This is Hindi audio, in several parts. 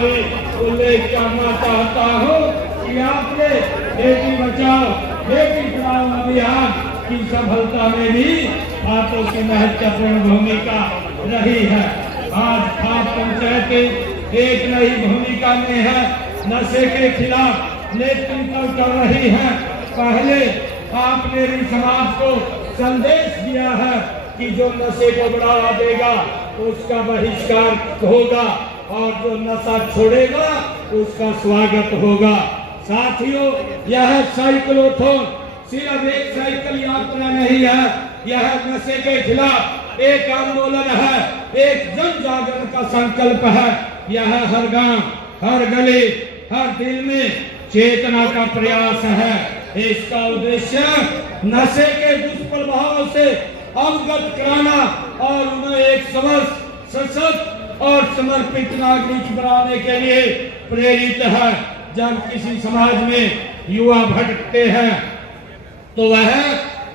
भी उल्लेख करना चाहता हूँ कि आपने बेटी बचाओ बेटी पढ़ाओ अभियान की सफलता में भी खातों की महत्वपूर्ण भूमिका रही है। आज खाप पंचायतें एक नई भूमिका में है, नशे के खिलाफ नेतृत्व कर रही है। पहले आपने भी समाज को संदेश दिया है कि जो नशे को बढ़ावा देगा उसका बहिष्कार होगा और जो नशा छोड़ेगा उसका स्वागत होगा। साथियों, यह साइक्लोथॉन सिर्फ एक साइकिल यात्रा नहीं है, यह नशे के खिलाफ एक आंदोलन है, एक जन जागरण का संकल्प है। यह हर गांव, हर गली, हर दिल में चेतना का प्रयास है। इसका उद्देश्य नशे के दुष्प्रभाव से अवगत कराना और उन्हें एक सशक्त और समर्पित नागरिक बनाने के लिए प्रेरित है। जब किसी समाज में युवा भटकते हैं तो वह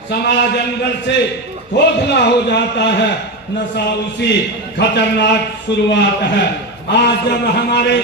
समाज अंदर से खोखला हो जाता है। नशा उसी खतरनाक शुरुआत है। आज जब हमारे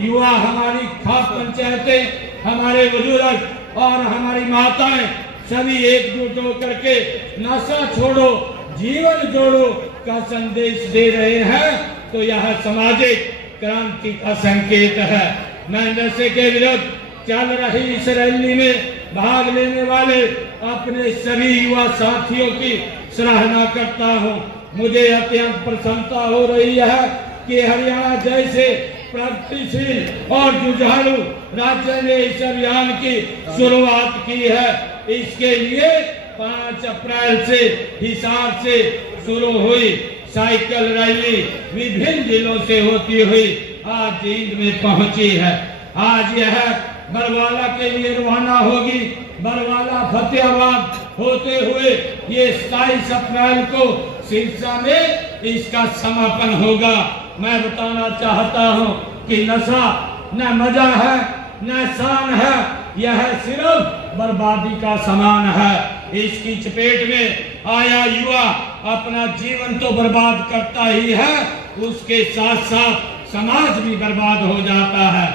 युवा, हमारी खाप पंचायतें, हमारे बुजुर्ग और हमारी माताएं सभी एकजुट होकर के नशा छोड़ो जीवन जोड़ो का संदेश दे रहे हैं तो यह सामाजिक क्रांति का संकेत है। मैं नशे के विरुद्ध चल रही इस रैली में भाग लेने वाले अपने सभी युवा साथियों की सराहना करता हूं। मुझे अत्यंत प्रसन्नता हो रही है कि हरियाणा जैसे प्रगतिशील और जुझारू राज्य ने इस अभियान की शुरुआत की है। इसके लिए 5 अप्रैल से हिसार से शुरू हुई साइकिल रैली विभिन्न जिलों से होती हुई आज जींद में पहुंची है। आज यह बरवाला के लिए रवाना होगी। बरवाला फतेहाबाद होते हुए ये 27 अप्रैल को सिरसा में इसका समापन होगा। मैं बताना चाहता हूँ कि नशा न मजा है न शान है, यह सिर्फ बर्बादी का समान है। इसकी चपेट में आया युवा अपना जीवन तो बर्बाद करता ही है, उसके साथ साथ समाज भी बर्बाद हो जाता है।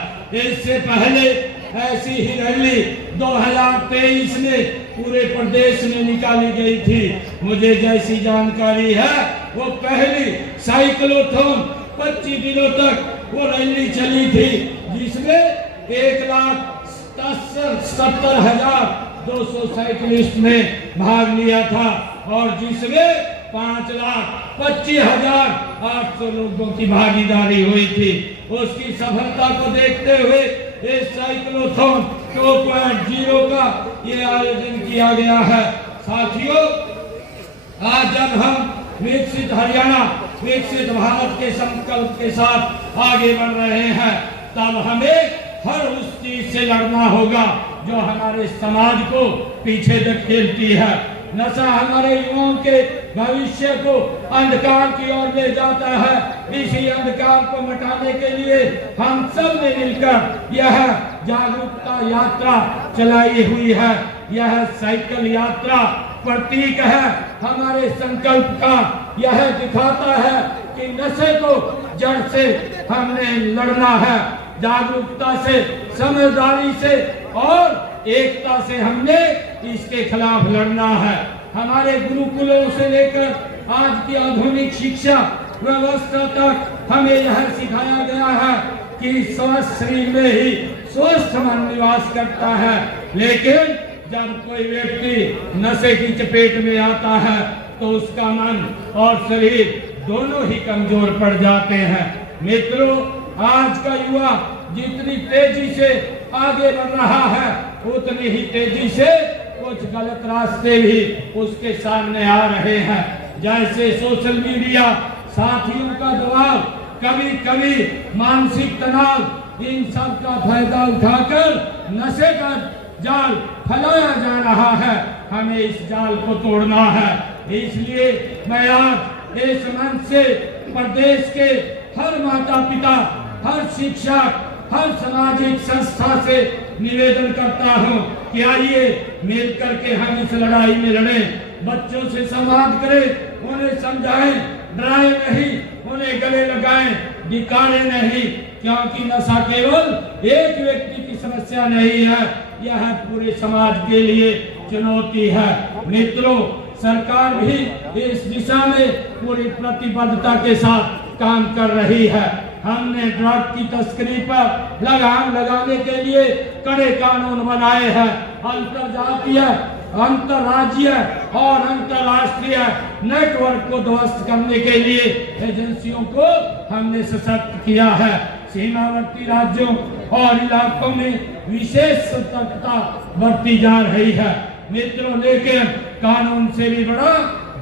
इससे पहले ऐसी ही रैली 2023 में पूरे प्रदेश में निकाली गई थी। मुझे जैसी जानकारी है वो पहली साइक्लोथॉन 25 दिनों तक वो रैली चली थी, जिसमें 1,70,200 साइकिलिस्ट ने भाग लिया था और जिसमें 5,25,800 लोगों की भागीदारी हुई थी। उसकी सफलता को देखते हुए इस साइक्लोथॉन 2.0 का ये आयोजन किया गया है। साथियों, आज जब हम विकसित हरियाणा विकसित भारत के संकल्प के साथ आगे बढ़ रहे हैं तब हमें हर उस चीज से लड़ना होगा जो हमारे समाज को पीछे धकेलती है। नशा हमारे युवाओं के भविष्य को अंधकार की ओर ले जाता है। इसी अंधकार को मिटाने के लिए हम सब ने मिलकर यह जागरूकता यात्रा चलाई हुई है। यह साइकिल यात्रा प्रतीक है हमारे संकल्प का। यह दिखाता है कि नशे को जड़ से हमने लड़ना है। जागरूकता से, समझदारी से और एकता से हमने इसके खिलाफ लड़ना है। हमारे गुरुकुलों से लेकर आज की आधुनिक शिक्षा व्यवस्था तक हमें यह सिखाया गया है कि स्वस्थ शरीर में ही स्वस्थ मन निवास करता है। लेकिन जब कोई व्यक्ति नशे की चपेट में आता है तो उसका मन और शरीर दोनों ही कमजोर पड़ जाते हैं। मित्रों, आज का युवा जितनी तेजी से आगे बढ़ रहा है उतनी ही तेजी से कुछ गलत रास्ते भी उसके सामने आ रहे हैं। जैसे सोशल मीडिया, साथियों का दबाव, कभी कभी मानसिक तनाव, इन सब का फायदा उठाकर नशे का जाल फैलाया जा रहा है। हमें इस जाल को तोड़ना है। इसलिए मैं आज इस मंच से प्रदेश के हर माता पिता, हर शिक्षक, हर सामाजिक संस्था से निवेदन करता हूं कि आइए मिलकर के हम इस लड़ाई में लड़ें। बच्चों से संवाद करें, उन्हें समझाएं, डराएं नहीं, उन्हें गले लगाएं, धिक्कारें नहीं। क्योंकि नशा केवल एक व्यक्ति की समस्या नहीं है, यह पूरे समाज के लिए चुनौती है। मित्रों, सरकार भी इस दिशा में पूरी प्रतिबद्धता के साथ काम कर रही है। हमने ड्रग की तस्करी पर लगाम लगाने के लिए कड़े कानून बनाए हैं। अंतर्जातीय, अंतर्राज्यीय और अंतर्राष्ट्रीय नेटवर्क को ध्वस्त करने के लिए एजेंसियों को हमने सशक्त किया है। सीमावर्ती राज्यों और इलाकों में विशेष सतर्कता बरती जा रही है। मित्रों, लेकिन कानून से भी बड़ा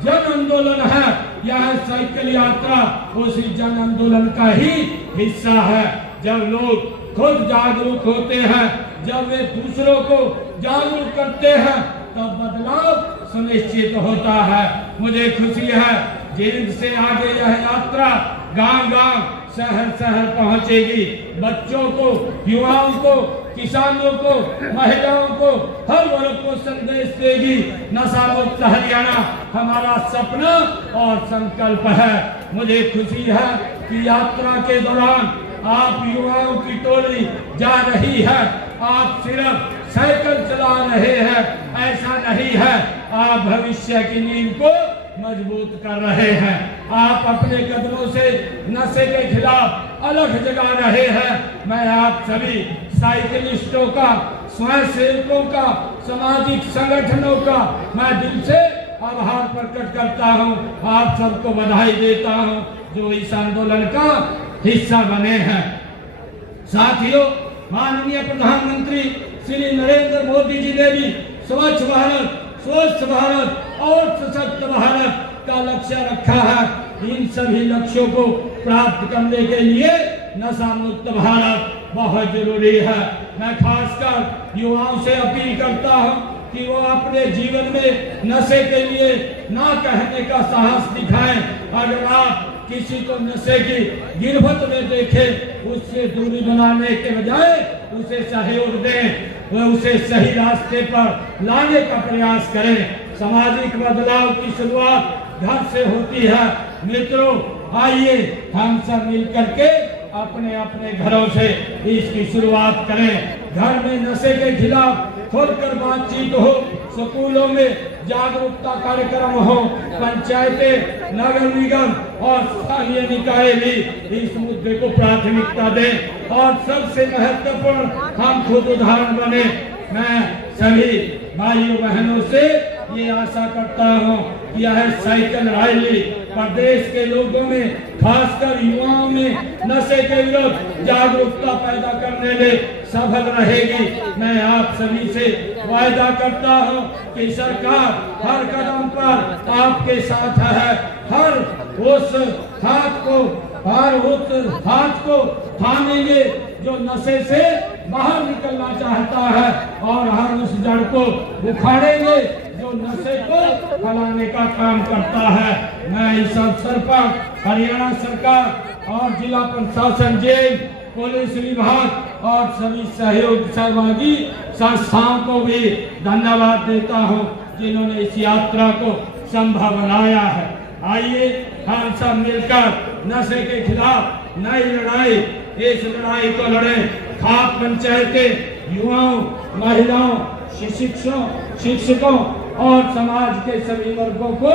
जन आंदोलन है। यह साइकिल यात्रा उसी जन आंदोलन का ही हिस्सा है। जब लोग खुद जागरूक होते हैं, जब वे दूसरों को जागरूक करते हैं, तब बदलाव सुनिश्चित होता है। मुझे खुशी है जींद से आगे यह यात्रा गांव-गांव, शहर-शहर पहुंचेगी। बच्चों को, युवाओं को, किसानों को, महिलाओं को, हर वर्ग को संदेश देगी। नशा मुक्त हरियाणा हमारा सपना और संकल्प है। मुझे खुशी है कि यात्रा के दौरान आप युवाओं की टोली जा रही है। आप सिर्फ साइकिल चला रहे हैं ऐसा नहीं है, आप भविष्य की नींव को मजबूत कर रहे हैं। आप अपने कदमों से नशे के खिलाफ अलग जगा रहे हैं। मैं आप सभी साइकिलिस्टों का, स्वयंसेवकों का, सामाजिक संगठनों का मैं दिल से आभार प्रकट करता हूं। आप सबको बधाई देता हूं जो इस आंदोलन का हिस्सा बने हैं। साथियों, माननीय प्रधानमंत्री श्री नरेंद्र मोदी जी ने भी स्वच्छ भारत, स्वस्थ भारत और सशक्त भारत का लक्ष्य रखा है। इन सभी लक्ष्यों को प्राप्त करने के लिए नशा मुक्त भारत बहुत जरूरी है। मैं खासकर युवाओं से अपील करता हूं कि वो अपने जीवन में नशे के लिए ना कहने का साहस दिखाएं। अगर आप किसी को नशे की गिरफ्त में देखें, उससे दूरी बनाने के बजाय उसे सहयोग दें, वह उसे सही रास्ते पर लाने का प्रयास करें। सामाजिक बदलाव की शुरुआत घर से होती है। मित्रों, आइए हम सब मिलकर के अपने अपने घरों से इसकी शुरुआत करें। घर में नशे के खिलाफ खुलकर बातचीत हो, स्कूलों में जागरूकता कार्यक्रम हो, पंचायतें, नगर निगम और स्थानीय निकाय भी इस मुद्दे को प्राथमिकता दें और सबसे महत्वपूर्ण हम खुद उदाहरण बने। मैं सभी भाइयों बहनों से ये आशा करता हूँ कि यह साइकिल रैली प्रदेश के लोगों में, खासकर युवाओं में नशे के विरुद्ध जागरूकता पैदा करने में सफल रहेगी। मैं आप सभी से वायदा करता हूँ कि सरकार हर कदम पर आपके साथ है। हर उस हाथ को थामेंगे जो नशे से बाहर निकलना चाहता है और हर उस जड़ को उखाड़ेंगे जो नशे को फैलाने का काम करता है। मैं इस अवसर पर हरियाणा सरकार और जिला प्रशासन, जेल, पुलिस विभाग और सभी सहभागी संस्थाओं को भी धन्यवाद देता हूं जिन्होंने इस यात्रा को संभव बनाया है। आइए हम सब मिलकर नशे के खिलाफ नई लड़ाई, इस लड़ाई को लड़ें। खाप पंचायतें, युवाओं, महिलाओं, शिक्षकों और समाज के सभी वर्गों को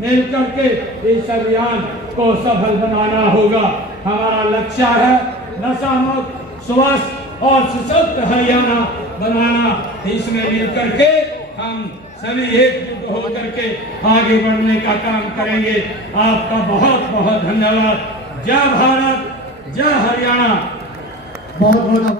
मिलकर के इस अभियान को सफल बनाना होगा। हमारा लक्ष्य है नशा मुक्त, स्वस्थ और सशक्त हरियाणा बनाना। इसमें मिलकर के हम सभी एकजुट होकर के आगे बढ़ने का काम करेंगे। आपका बहुत बहुत धन्यवाद। जय भारत, जय हरियाणा। बहुत बहुत